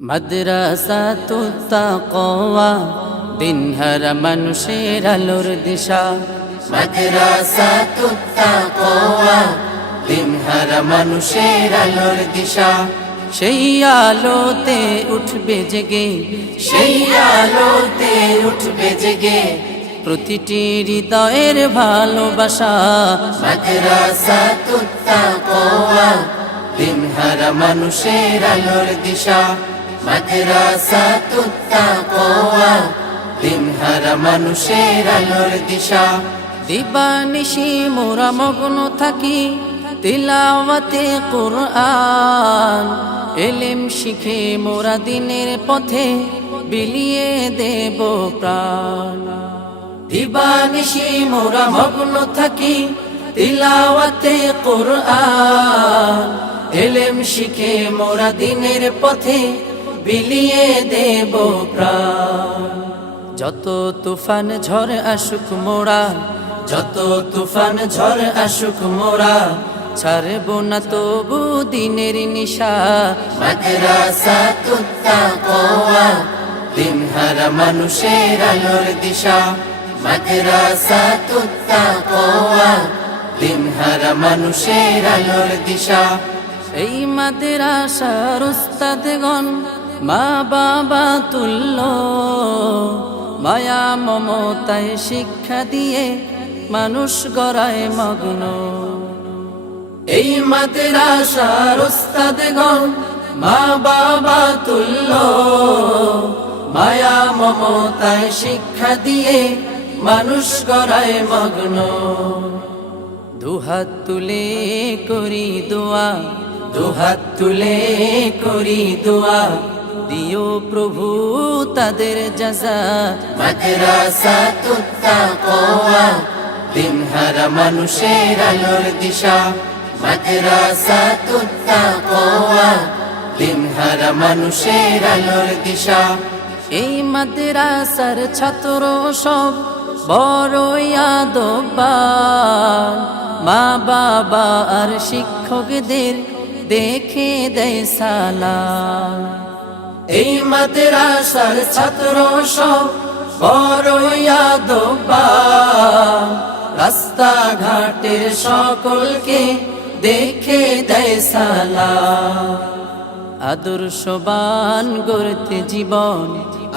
মাদ্রাসা তুত্তাকওয়া দিনহার মানুষের আলোর দিশা। মাদ্রাসা তুত্তাকওয়া দিনহার মানুষের আলোর দিশা। সেই আলোতে উঠবে জেগে সেই আলোতে উঠবে জেগে। প্রতিটি হৃদয়ের ভালোবাসা। মাদ্রাসা তুত্তাকওয়া দিনহার মানুষের আলোর দিশা। মাদ্রাসা তুত্তাকওয়া দিনহার মানুষের আলোর দিশা। দিবানিশি মোরা মগ্ন থাকি, তিলাওয়াতে কোরআন। এলেম শিখে মোরা দিনের পথে বিলিয়ে দেব প্রাণ। দিবানিশি মোরা মগ্ন থাকি, তিলাওয়াতে কোরআন। এলেম শিখে মোরা দিনের পথে বিলিয়ে দেব যত তুফান ঝড় আসুক মোরা, যত তুফান ঝড় আসুক মোরা, ছাড়ব না তবু দিনের নিশা। মাদ্রাসা তুত্তাকওয়া দিনহার মানুষের আলোর দিশা। মাদ্রাসা তুত্তাকওয়া দিনহার মানুষের আলোর দিশা। এই মাদ্রাসার উস্তাদগণ মা বাবা তুল্য। মায়া মমতায় শিক্ষা দিয়ে মানুষ গড়ায় মগ্ন। এই মাদ্রাসার উস্তাদগণ মা বাবা তুল্য। মায়া মমতায় শিক্ষা দিয়ে মানুষ গড়ায় মগ্ন। দুহাত তুলে করি দোয়া, দুহাত তুলে করি দোয়া। দিও প্রভু তাদের জাজা। মাদ্রাসা তুত্তাকওয়া দিনহার মানুষের আলোর দিশা। মাদ্রাসা তুত্তাকওয়া দিনহার মানুষের আলোর দিশা। এই মাদ্রাসার ছাত্র সব বড়ই আদবান মা বাবা আর শিক্ষকদের দেখে দেয় সালাম। এই মাদ্রাসার ছাত্র রাস্তা ঘাটের সকলকে দেখে দেয় সালাম। আদর্শবান গড়তে জীবন,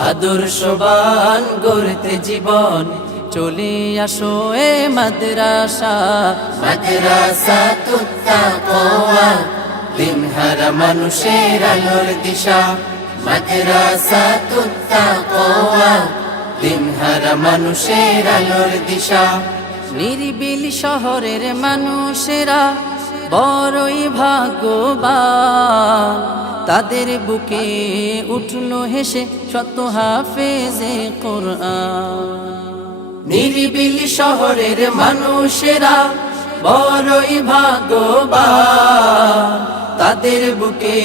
আদর্শবান গড়তে জীবন। চলে আসো এ মাদ্রাসা। মাদ্রাসা তুত্তাকওয়া দিনহার মানুষের আলোর দিশা। দিনহার মানুষের আলোর দিশা নিরিবিল শহরের মানুষেরা বড়ই ভাগ্যবান। তাদের বুকে উঠল হেসে শত হাফেজে কোরআন। নিরিবিল শহরের মানুষেরা বড়ই ভাগ্যবান। তাদের বুকে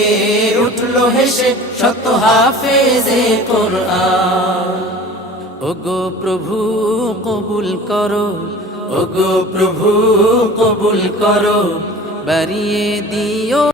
উঠল হেসে শত হাফেজে কোরআন। ওগো প্রভু, কবুল করো। ওগো প্রভু, কবুল করো। বাড়িয়ে দিও